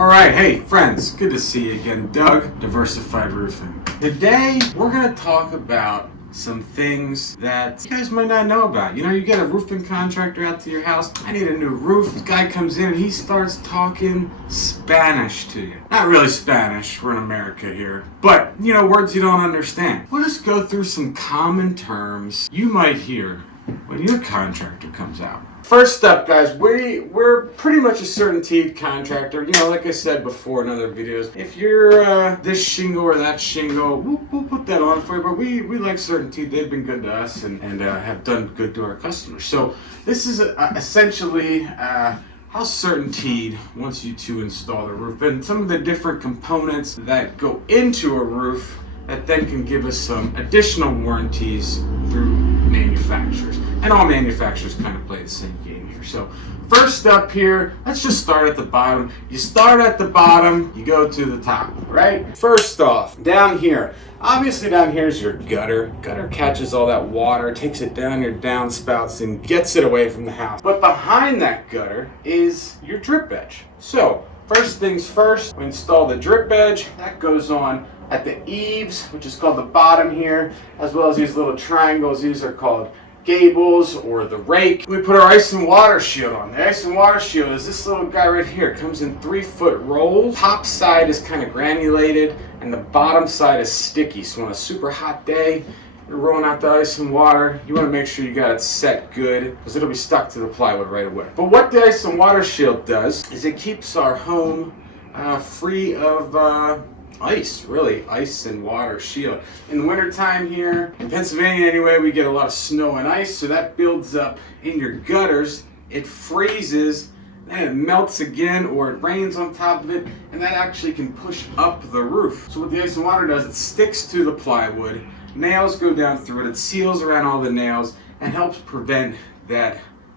All right, hey friends, good to see you again. Doug, Diversified Roofing. Today, we're gonna talk about some things that you guys might not know about. You know, you get a roofing contractor out to your house. I need a new roof. The guy comes in and he starts talking Spanish to you. Not really Spanish, we're in America here. But, you know, words you don't understand. We'll just go through some common terms you might hear when your contractor comes out. First up, guys, we're pretty much a certainteed contractor. You know, like I said before in other videos, if you're this shingle or that shingle, we'll put that on for you. But we like certainteed. They've been good to us and have done good to our customers. So this is essentially how certainteed wants you to install the roof and some of the different components that go into a roof that then can give us some additional warranties through manufacturers. And all manufacturers kind of play the same game here. So first up here, let's just start at the bottom. You start at the bottom, you go to the top, right? First off, down here. Obviously down here is your gutter. Gutter catches all that water, takes it down your downspouts and gets it away from the house. But behind that gutter is your drip edge. So first things first, we install the drip edge. That goes on at the eaves, which is called the bottom here, as well as these little triangles. These are called gables or the rake. We put our ice and water shield on. The ice and water shield is this little guy right here. It comes in 3-foot rolls. Top side is kind of granulated and the bottom side is sticky. So on a super hot day, you're rolling out the ice and water, you want to make sure you got it set good because it'll be stuck to the plywood right away. But what the ice and water shield does is it keeps our home free of ice, really, ice and water shield. In the wintertime here, in Pennsylvania anyway, we get a lot of snow and ice, so that builds up in your gutters. It freezes, then it melts again, or it rains on top of it, and that actually can push up the roof. So what the ice and water does, it sticks to the plywood, nails go down through it, it seals around all the nails, and helps prevent that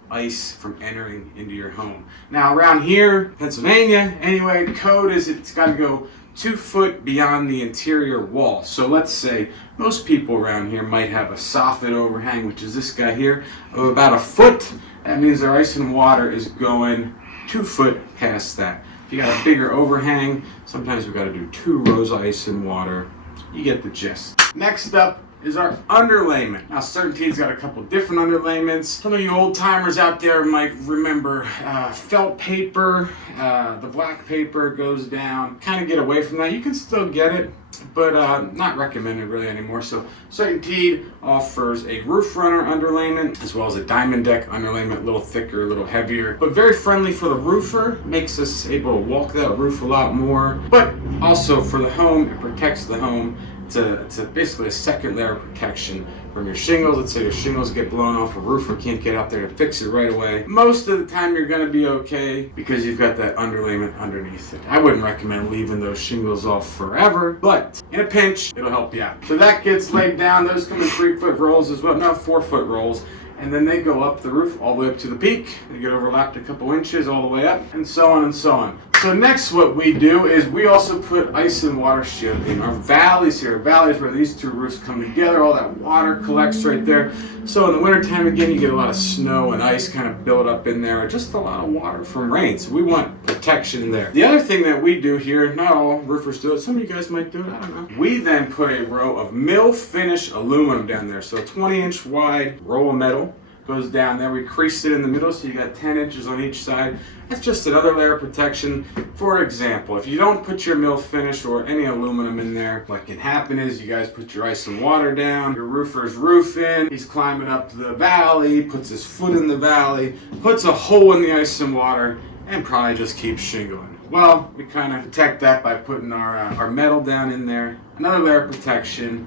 ice from entering into your home. Now around here, Pennsylvania, anyway, code is it's got to go 2 foot beyond the interior wall. So let's say most people around here might have a soffit overhang, which is this guy here, of about 1 foot. That means their ice and water is going 2 foot past that. If you got a bigger overhang, sometimes we've got to do 2 rows of ice and water. You get the gist. Next up is our underlayment. Now CertainTeed's got a couple different underlayments. Some of you old timers out there might remember felt paper. The black paper goes down. Kind of get away from that. You can still get it, but not recommended really anymore. So CertainTeed offers a roof runner underlayment as well as a diamond deck underlayment, a little thicker, a little heavier, but very friendly for the roofer. Makes us able to walk that roof a lot more, but also for the home, it protects the home. It's basically a second layer of protection from your shingles. Let's say your shingles get blown off, a roofer can't get out there to fix it right away. Most of the time you're going to be okay because you've got that underlayment underneath it. I wouldn't recommend leaving those shingles off forever, but in a pinch, it'll help you out. So that gets laid down. Those come in 3-foot rolls as well, no 4-foot rolls. And then they go up the roof all the way up to the peak. They get overlapped a couple inches all the way up, and so on and so on. So next what we do is we also put ice and water shield in our valleys here. Valleys where these 2 roofs come together, all that water collects right there. So in the wintertime, again, you get a lot of snow and ice kind of build up in there, just a lot of water from rain. So we want protection there. The other thing that we do here, not all roofers do it, some of you guys might do it, I don't know. We then put a row of mill finish aluminum down there. So a 20-inch wide roll of metal goes down there. We creased it in the middle so you got 10 inches on each side. That's just another layer of protection. For example, if you don't put your mill finish or any aluminum in there, what can happen is you guys put your ice and water down, your roofer's roofing, he's climbing up the valley, puts his foot in the valley, puts a hole in the ice and water, and probably just keeps shingling. Well, we kind of protect that by putting our metal down in there. Another layer of protection.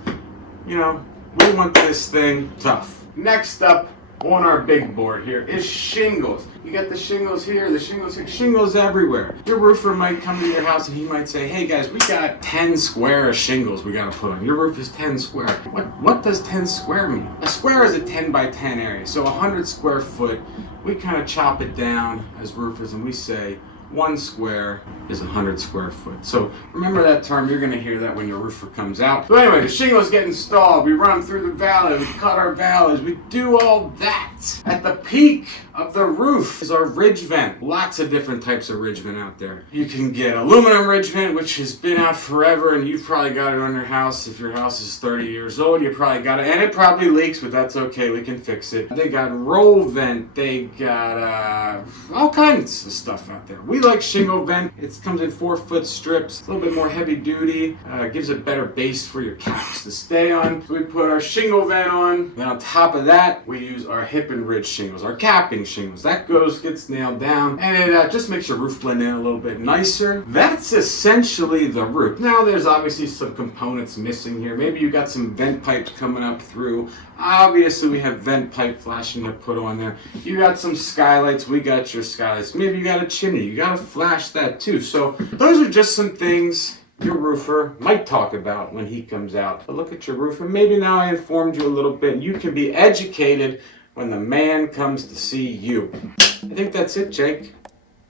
You know, we want this thing tough. Next up, on our big board here is shingles. You got the shingles here, the shingles here, shingles everywhere. Your roofer might come to your house and he might say, hey guys, we got 10 square of shingles we gotta put on. Your roof is 10 square. What does 10 square mean? A square is a 10 by 10 area. So 100 square foot, we kind of chop it down as roofers and we say 1 square is 100 square foot. So remember that term, you're gonna hear that when your roofer comes out. So anyway, the shingles get installed, we run them through the valley, we cut our valleys, we do all that. vent. At the peak of the roof is our ridge vent. Lots of different types of ridge vent out there. You can get aluminum ridge vent, which has been out forever, and you've probably got it on your house. If your house is 30 years old, you probably got it, and it probably leaks, but that's okay, we can fix it. They got roll vent, they got all kinds of stuff out there. We like shingle vent. It comes in 4-foot strips, a little bit more heavy duty, gives a better base for your caps to stay on. So we put our shingle vent on, then on top of that, we use our hip and ridge shingles, our capping shingles. That gets nailed down, and it just makes your roof blend in a little bit nicer. That's essentially the roof. Now there's obviously some components missing here. Maybe you got some vent pipes coming up through. Obviously we have vent pipe flashing to put on there. You got some skylights, we got your skylights. Maybe you got a chimney, you got to flash that too. So those are just some things your roofer might talk about when he comes out. But look at your roof, and maybe now I informed you a little bit. You can be educated when the man comes to see you. I think that's it, Jake.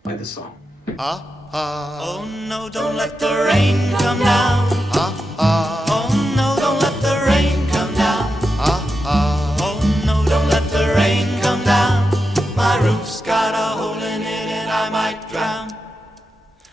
Play the song. Oh no, don't let the rain come down. Oh no, don't let the rain come down. Oh no, don't let the rain come down. My roof's got a hole in it and I might drown.